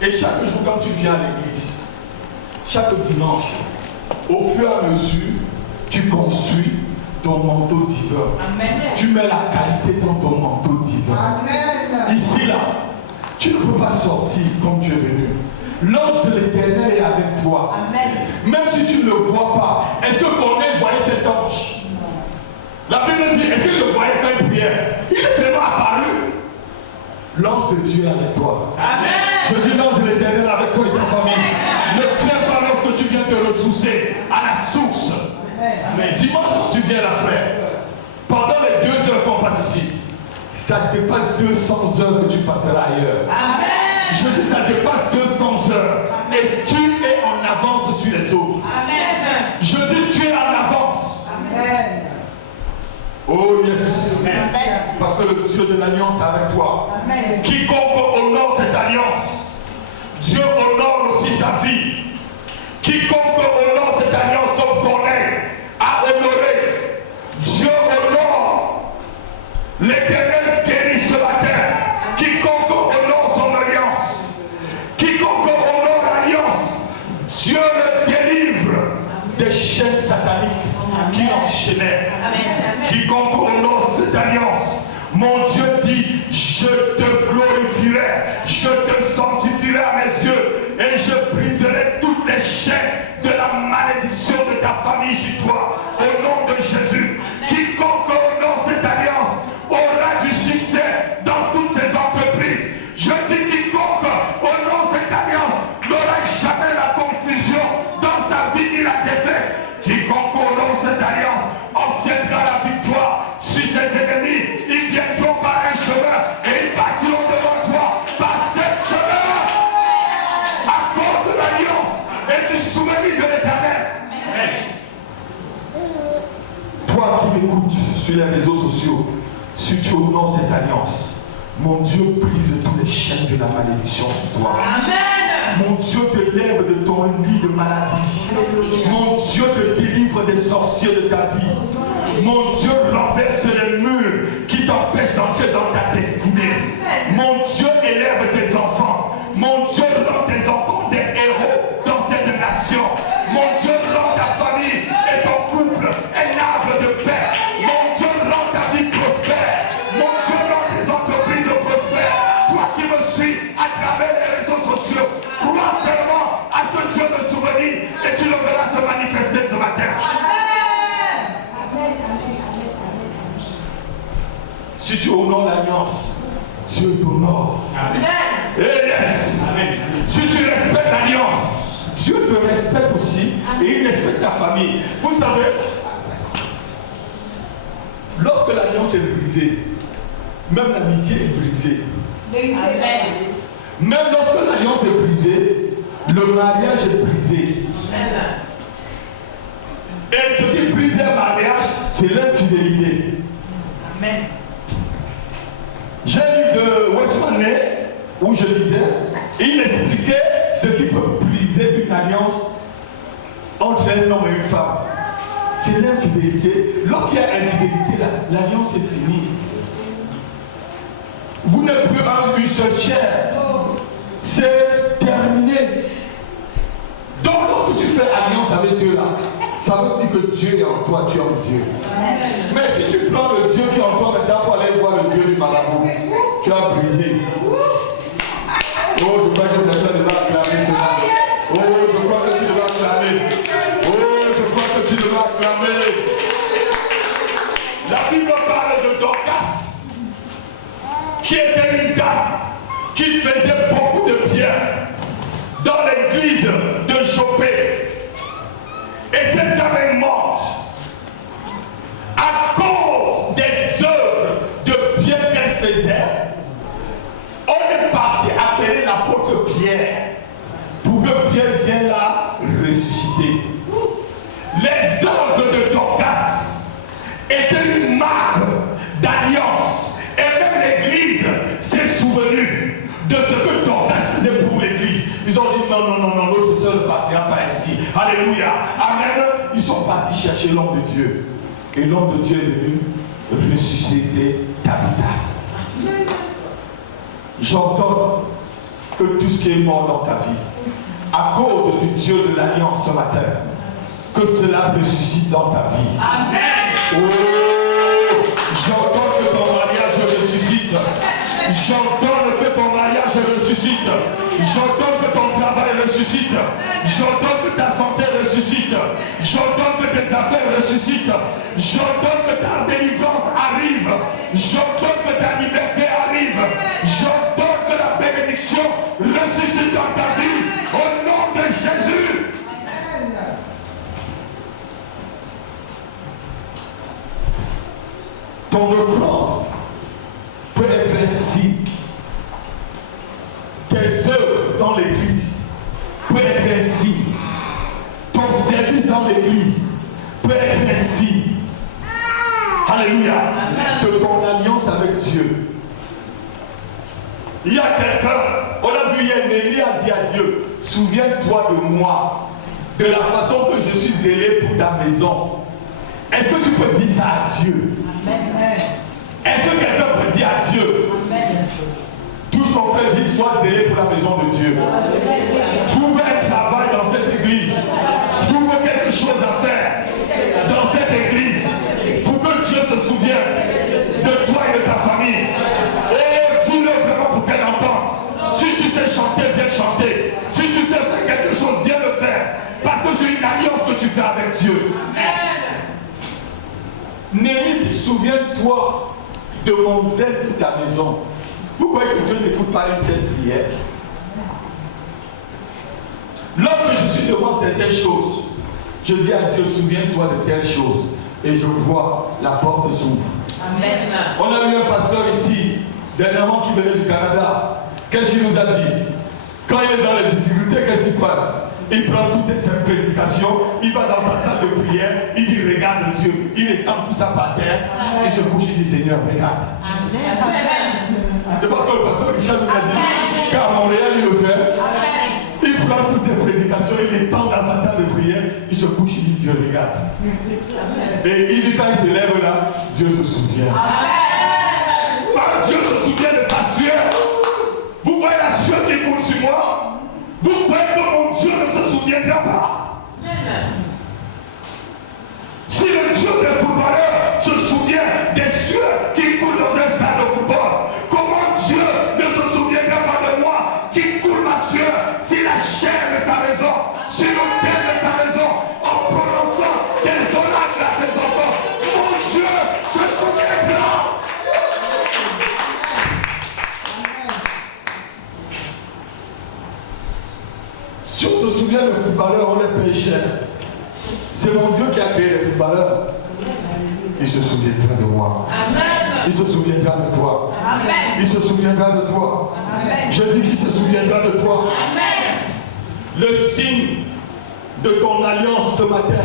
Et chaque jour, quand tu viens à l'église, chaque dimanche, au fur et à mesure, tu construis ton manteau divin. Amen. Tu mets la qualité dans ton manteau divin. Amen. Ici, là, tu ne peux pas sortir comme tu es venu. L'ange de l'Éternel est avec toi. Amen. Même si tu ne le vois pas, est-ce que Corneille voyait cet ange? La Bible dit, est-ce qu'il le voyait quand il priait? Il est vraiment apparu. L'ange de Dieu est avec toi. Amen. Je dis l'ange de l'Éternel avec toi et ta famille. Ne crains pas lorsque tu viens te ressourcer à la source. Amen. Dimanche quand tu viens là, frère, pendant les 2 heures qu'on passe ici, ça dépasse 200 heures que tu passeras ailleurs. Amen. Je dis ça dépasse 200 heures. Et tu es en avance sur les autres. Amen. Je dis tu es en avance. Amen. Oh yes. Amen. Parce que le Dieu de l'alliance est avec toi. Amen. Quiconque honore cette alliance, Dieu honore aussi sa vie. Quiconque honore cette alliance comme Corneille a honoré, Dieu honore. L'Éternel guérit ce matin. Quiconque honore son alliance, quiconque honore l'alliance, Dieu le délivre des chaînes sataniques qui l'enchaînaient. Amen. Quiconque honore cette alliance, mon Dieu dit, je te glorifierai, je te sanctifierai à mes yeux et je briserai toutes les chaînes de la malédiction de ta famille sur toi, au nom de Jésus. Quiconque honore cette alliance aura du succès dans toutes ses entreprises. Je dis quiconque honore cette alliance n'aura jamais la confusion dans sa vie ni la défaite. Quiconque honore cette alliance obtiendra la victoire sur ses ennemis. Ils viendront par un chemin et ils partiront devant toi par ce chemin. À cause de l'alliance et du souvenir de l'Éternel. Toi qui m'écoutes sur les réseaux sociaux, si tu honores cette alliance, mon Dieu brise tous les chaînes de la malédiction sur toi. Amen. Mon Dieu te lève de ton lit de maladie. Mon Dieu te délivre des sorciers de ta vie. Mon Dieu renverse les murs qui t'empêchent d'entrer dans ta destinée. Mon Dieu élève tes enfants. Mon Dieu rend tes enfants des héros dans cette nation. Mon Dieu rend ta famille et ton couple un havre de paix. Mon Dieu rend ta vie prospère. Mon Dieu rend tes entreprises prospères. Toi qui me suis à travers les réseaux sociaux, crois fermement à ce Dieu de souvenir et tu le verras se manifester ce matin. Si tu honores l'alliance, Dieu t'honore. Amen. Et yes. Amen. Si tu respectes l'alliance, Dieu te respecte aussi et il respecte ta famille. Vous savez, lorsque l'alliance est brisée, même l'amitié est brisée. Amen. Même lorsque l'alliance est brisée, le mariage est brisé. Amen. Et ce qui brise un mariage, c'est l'infidélité. Amen. J'ai lu de Watchman où je lisais, il expliquait ce qui peut briser une alliance entre un homme et une femme. C'est l'infidélité. Lorsqu'il y a infidélité, l'alliance est finie. Vous n'êtes plus une seule chair. C'est terminé. Donc lorsque tu fais alliance avec Dieu là, ça veut dire que Dieu est en toi, tu es en Dieu. Mais si tu prends le Dieu qui est en toi maintenant pour aller voir le Dieu du Marabout, tu as brisé. Oh, je crois que quelqu'un devra acclamer cela. Oh, je crois que tu devras acclamer. Oh, je crois que tu devras acclamer. La Bible parle de Dorcas, qui était une dame qui faisait beaucoup de bien dans l'église de Chopé. Et cette dame est morte à cause des œuvres de bien qu'elle faisait. On est parti appeler l'apôtre Pierre pour que Pierre vienne la ressusciter. Les œuvres de Dorcas étaient une marque d'alliance. Et même l'église s'est souvenue de ce que Dorcas faisait pour l'église. Ils ont dit non, notre sœur ne partira pas ainsi. Alléluia. Amen. Ils sont partis chercher l'homme de Dieu. Et l'homme de Dieu est venu ressusciter Tabitha. J'entends que tout ce qui est mort dans ta vie, à cause du Dieu de l'Alliance ce matin, que cela ressuscite dans ta vie. Amen. Oh, j'entends que ton mariage ressuscite. J'entends que ton mariage ressuscite. J'entends que ton travail ressuscite. J'entends que ta santé ressuscite. J'entends que tes affaires ressuscitent. J'entends que ta délivrance arrive. J'entends que ta liberté arrive. J'entends que la bénédiction ressuscite dans ta vie. Au nom de Jésus. Ton offrande peut être un signe. Tes œuvres dans l'église peut être un signe. Ton service dans l'église peut être un signe. Alléluia. De ton alliance avec Dieu. Il y a quelqu'un, on a vu hier, Néhémie a dit à Dieu, souviens-toi de moi, de la façon que je suis zélé pour ta maison. Est-ce que tu peux dire ça à Dieu? Est-ce que quelqu'un peut dire à Dieu? Touche ton frère, dit sois zélé pour la maison de Dieu. Trouve un travail dans cette église. Trouve quelque chose à faire dans cette église pour que Dieu se souvienne de toi et de ta famille. Et dis-le vraiment pour qu'elle entende. Si tu sais chanter, viens chanter. Si tu sais faire quelque chose, viens le faire. Parce que c'est une alliance que tu fais avec Dieu. Néhémie dit, souviens-toi de mon zèle pour ta maison. Vous croyez que Dieu n'écoute pas une telle prière? Lorsque je suis devant certaines choses, je dis à Dieu, souviens-toi de telles choses. Et je vois la porte s'ouvre. Amen. On a eu un pasteur ici, dernièrement, qui venait du Canada. Qu'est-ce qu'il nous a dit? Quand il est dans les difficultés, qu'est-ce qu'il fait? Il prend toutes ses prédications, il va dans sa salle de prière, il dit regarde Dieu, il étend tout ça par terre, il se couche, il dit Seigneur, regarde. C'est parce que le pasteur Richard nous a dit, car à Montréal il le fait, il prend toutes ses prédications, il étend dans sa salle de prière, il se couche, il dit Dieu, regarde. Et il dit quand il se lève là, Dieu se souvient. Dieu se souvient de sa sueur. Vous voyez la sueur qui coule sur moi? Vous croyez que mon Dieu ne se souviendra pas? Si le Dieu des footballeurs se souvient des sueurs qui coulent dans un stade de football, comment Dieu ne se souviendra pas de moi qui coule ma sueur si la chair de sa maison, si l'autel de sa maison, en prononçant des oracles à ses enfants? Mon Dieu se souviendra. Si on se souvient des footballeurs, on est pécheurs. C'est mon Dieu qui a créé les footballeurs. Il se souviendra de moi. Amen. Il se souviendra de toi. Amen. Il se souviendra de toi. Amen. Je dis qu'il se souviendra de toi. Amen. Le signe de ton alliance ce matin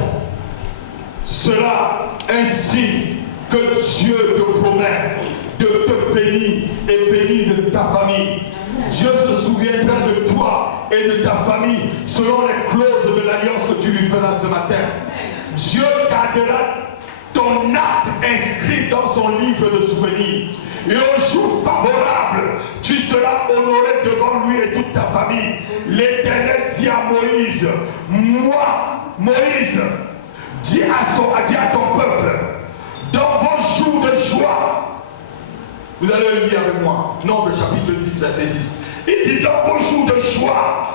sera un signe que Dieu te promet de te bénir et bénir de ta famille. Dieu se souviendra de toi et de ta famille selon les clauses de l'alliance que tu lui feras ce matin. Dieu gardera ton acte inscrit dans son livre de souvenirs. Et au jour favorable, tu seras honoré devant lui et toute ta famille. L'Éternel dit à Moïse, moi, Moïse, dis à ton peuple, dans vos jours de joie, vous allez le lire avec moi. Nombre chapitre 10, verset 10. Il dit dans vos jours de joie,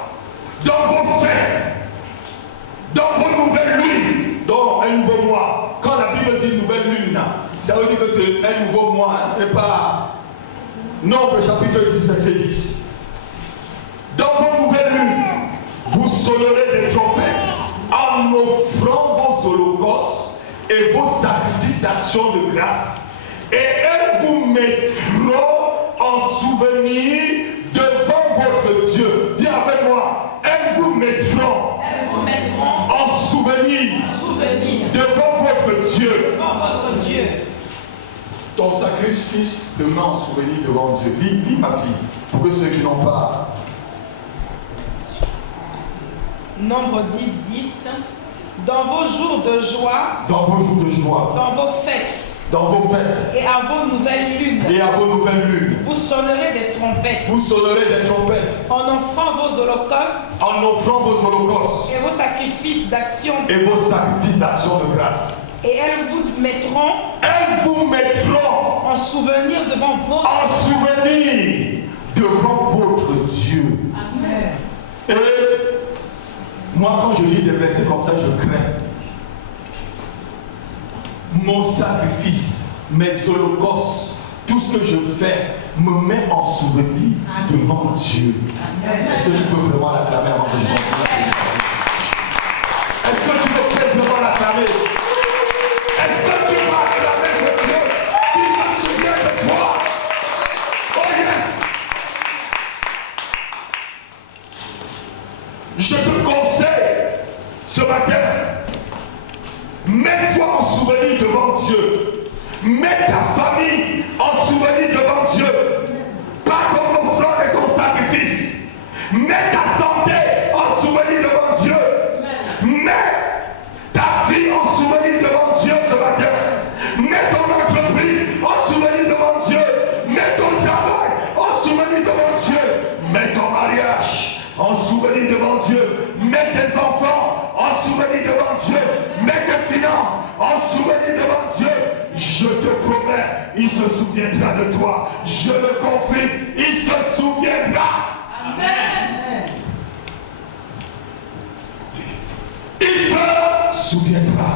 dans vos fêtes, dans vos nouvelles lunes, dans un nouveau mois. Quand la Bible dit nouvelle lune, ça veut dire que c'est un nouveau mois. C'est pas Nombre chapitre 10, verset 10. Dans vos nouvelles lunes, vous sonnerez des trompettes en offrant vos holocaustes et vos sacrifices d'action de grâce. Et elles vous mettront en souvenir devant votre Dieu. Dis avec moi, elles vous mettront en souvenir devant votre Dieu. Ton sacrifice te met en souvenir devant Dieu. Lis ma fille, pour que ceux qui n'ont pas. Nombre 10. Dans vos jours de joie, dans vos jours de joie, dans vos fêtes, dans vos fêtes, et à vos nouvelles lunes, vous sonnerez des trompettes, en offrant vos holocaustes, et vos sacrifices d'action, de grâce. et elles vous mettront en souvenir devant votre Dieu. Amen. Et moi, quand je lis des versets comme ça, je crains. Mon sacrifice, mes holocaustes, tout ce que je fais me met en souvenir devant Dieu. Est-ce que tu peux vraiment l'acclamer avant que je continue? Est-ce que tu peux vraiment l'acclamer? Est-ce que tu peux acclamer ce Dieu qui se souvient de toi? Oh yes! Je te conseille ce matin, mets-toi en souvenir devant Dieu. Mets ta famille en souvenir devant Dieu. Pas comme offrande et ton sacrifice. Mets ta santé en souvenir devant Dieu. Mets ta vie en souvenir devant Dieu ce matin. Mets ton entreprise en souvenir devant Dieu. Mets ton travail en souvenir devant Dieu. Mets ton mariage en souvenir devant Dieu. Mets tes enfants en souvenir devant Dieu. Mets tes finances en souvenir devant Dieu. Je te promets, il se souviendra de toi. Je le confie, il se souviendra. Amen. Il se souviendra.